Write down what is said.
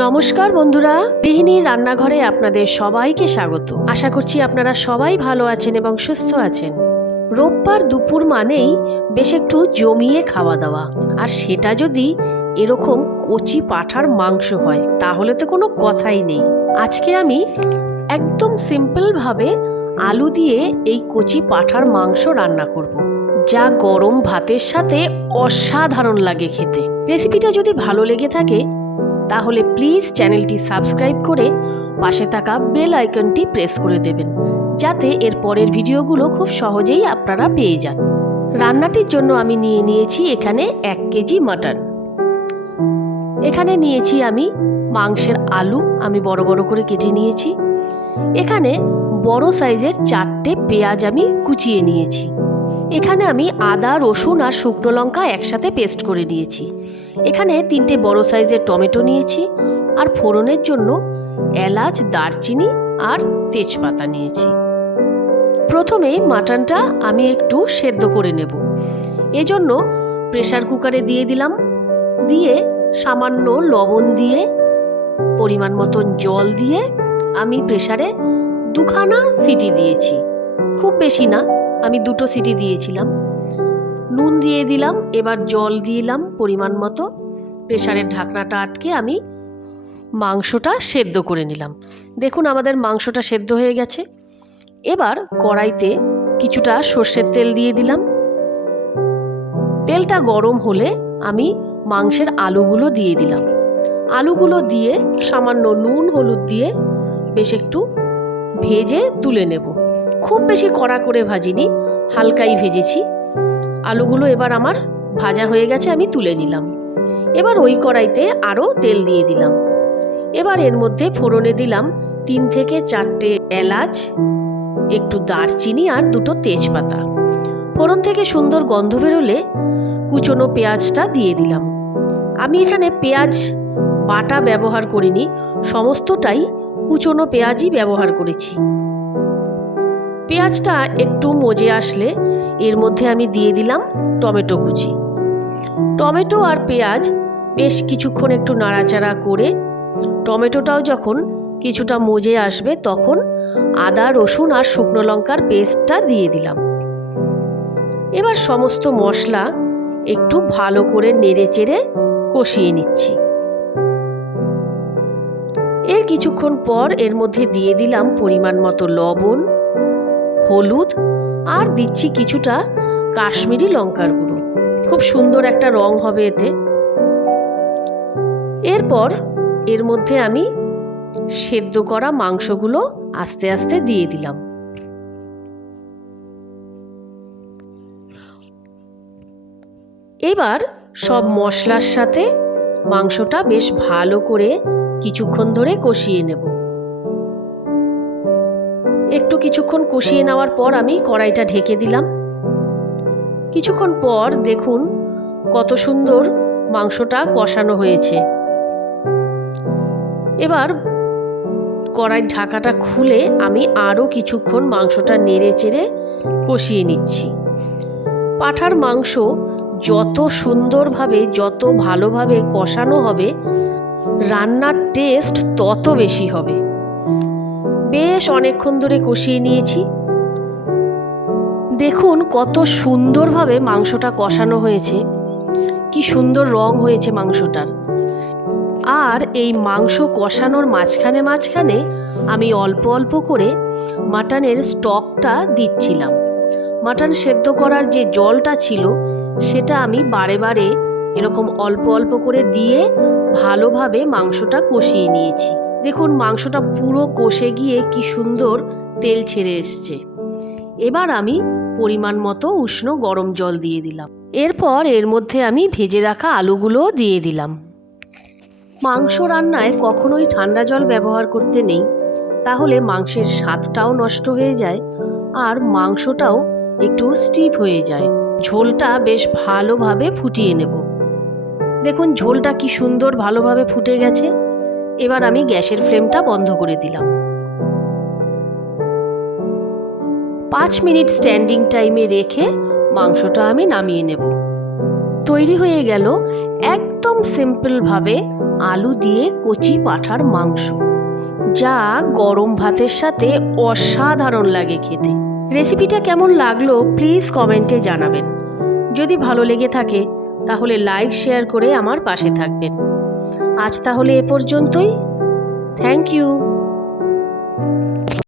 নমস্কার বন্ধুরা। গৃহিণীর রান্নাঘরে আপনাদের সবাইকে স্বাগত। আশা করছি আপনারা সবাই ভালো আছেন এবং সুস্থ আছেন। রোববার দুপুর মানেই বেশ একটু জমিয়ে খাওয়া দাওয়া। আর সেটা যদি এরকম কচি পাঠার মাংস হয়, তাহলে তো কোনো কথাই নেই। আজকে আমি একদম সিম্পলভাবে আলু দিয়ে এই কচি পাঠার মাংস রান্না করব। যা গরম ভাতের সাথে অসাধারণ লাগে খেতে। রেসিপিটা যদি ভালো লেগে থাকে তাহলে প্লিজ চ্যানেলটি সাবস্ক্রাইব করে পাশে থাকা বেল আইকনটি প্রেস করে দেবেন, যাতে এর পরের ভিডিওগুলো খুব সহজেই আপনারা পেয়ে যান। রান্নাটির জন্য আমি নিয়ে নিয়েছি এখানে এক কেজি মাটন। এখানে নিয়েছি আমি মাংসের আলু, আমি বড় বড় করে কেটে নিয়েছি। এখানে বড় সাইজের চারটে পেঁয়াজ আমি কুচিয়ে নিয়েছি। এখানে আমি আদা, রসুন আর শুকনো লঙ্কা একসাথে পেস্ট করে নিয়েছি। এখানে তিনটে বড় সাইজের টমেটো নিয়েছি আর ফোড়নের জন্য এলাচ, দারচিনি আর তেজপাতা নিয়েছি। প্রথমে মাটনটা আমি একটু সেদ্ধ করে নেব। এজন্য প্রেশার কুকারে দিয়ে দিলাম। দিয়ে সামান্য লবণ দিয়ে, পরিমাণ মতন জল দিয়ে আমি প্রেসারে দুখানা সিটি দিয়েছি। খুব বেশি না আমি দুটো সিটি দিয়েছিলাম। নুন দিয়ে দিলাম, এবার জল দিলাম পরিমাণ মতো। প্রেশারের ঢাকনাটা আটকে আমি মাংসটা সেদ্ধ করে নিলাম। দেখুন আমাদের মাংসটা সেদ্ধ হয়ে গেছে। এবার কড়াইতে কিছুটা সর্ষের তেল দিয়ে দিলাম। তেলটা গরম হলে আমি মাংসের আলুগুলো দিয়ে দিলাম। আলুগুলো দিয়ে সামান্য নুন, হলুদ দিয়ে বেশ একটু ভেজে তুলে নেব। খুব বেশি কড়া করে ভাজিনি, হালকাই ভেজেছি। আলুগুলো এবার আমার ভাজা হয়ে গেছে, আমি তুলে নিলাম। এবার ওই কড়াইতে আরও তেল দিয়ে দিলাম। এবার এর মধ্যে ফোড়নে দিলাম তিন থেকে চারটে এলাচ, একটু দারচিনি আর দুটো তেজপাতা। ফোড়ন থেকে সুন্দর গন্ধ বেরোলে কুচনো পেঁয়াজটা দিয়ে দিলাম। আমি এখানে পেঁয়াজ বাটা ব্যবহার করিনি, সমস্তটাই কুচনো পেঁয়াজই ব্যবহার করেছি। পেঁয়াজটা একটু মজে আসলে, এর মধ্যে আমি দিয়ে দিলাম টমেটো কুচি। টমেটো আর পেঁয়াজ বেশ কিছুক্ষণ একটু নাড়াচাড়া করে, টমেটোটাও যখন কিছুটা মজে আসবে তখন আদা, রসুন আর শুকনো লঙ্কার পেস্টটা দিয়ে দিলাম। এবার সমস্ত মশলা একটু ভালো করে নেড়ে চেড়ে কষিয়ে নিচ্ছি। এর কিছুক্ষণ পর এর মধ্যে দিয়ে দিলাম পরিমাণ মতো লবণ হলুদ আর দিচ্ছি কিছুটা কাশ্মীরি লঙ্কার গুঁড়ো। খুব সুন্দর একটা রং হবে এতে। এরপর এর মধ্যে আমি সেদ্ধ করা মাংসগুলো আস্তে আস্তে দিয়ে দিলাম। এবার সব মশলার সাথে মাংসটা বেশ ভালো করে কিছুক্ষণ ধরে কষিয়ে নেব। একটু কিছুক্ষণ কষিয়ে নেওয়ার পর আমি কড়াইটা ঢেকে দিলাম। কিছুক্ষণ পর দেখুন কত সুন্দর মাংসটা কষানো হয়েছে। এবার কড়াইয়ের ঢাকাটা খুলে আমি আরও কিছুক্ষণ মাংসটা নেড়ে চেড়ে কষিয়ে নিচ্ছি। পাঠার মাংস যত সুন্দরভাবে, যত ভালোভাবে কষানো হবে, রান্নার টেস্ট তত বেশি হবে। বেশ অনেকক্ষণ ধরে কষিয়ে নিয়েছি। দেখুন কত সুন্দরভাবে মাংসটা কষানো হয়েছে। কি সুন্দর রং হয়েছে মাংসটার। আর এই মাংস কষানোর মাঝখানে মাঝখানে আমি অল্প অল্প করে মাটনের স্টকটা দিচ্ছিলাম। মাটন সেদ্ধ করার যে জলটা ছিল, সেটা আমি বারে বারে এরকম অল্প অল্প করে দিয়ে ভালোভাবে মাংসটা কষিয়ে নিয়েছি। দেখুন মাংসটা পুরো কষে গিয়ে কি সুন্দর তেল ছেড়ে এসছে। এবার আমি পরিমাণ মতো উষ্ণ গরম জল দিয়ে দিলাম। এরপর এর মধ্যে আমি ভেজে রাখা আলুগুলোও দিয়ে দিলাম। মাংস রান্নায় কখনোই ঠান্ডা জল ব্যবহার করতে নেই, তাহলে মাংসের স্বাদটাও নষ্ট হয়ে যায় আর মাংসটাও একটু স্টিপ হয়ে যায়। ঝোলটা বেশ ভালোভাবে ফুটিয়ে নেব। দেখুন ঝোলটা কি সুন্দর ভালোভাবে ফুটে গেছে। এবার আমি গ্যাসের ফ্লেমটা বন্ধ করে দিলাম। পাঁচ মিনিট স্ট্যান্ডিং টাইমে রেখে মাংসটা আমি নামিয়ে নেব। তৈরি হয়ে গেল একদম সিম্পলভাবে আলু দিয়ে কচি পাঠার মাংস, যা গরম ভাতের সাথে অসাধারণ লাগে খেতে। রেসিপিটা কেমন লাগল প্লিজ কমেন্টে জানাবেন। যদি ভালো লেগে থাকে, তাহলে লাইক, শেয়ার করে আমার পাশে থাকবেন। আজ তাহলে এ পর্যন্তই। Thank you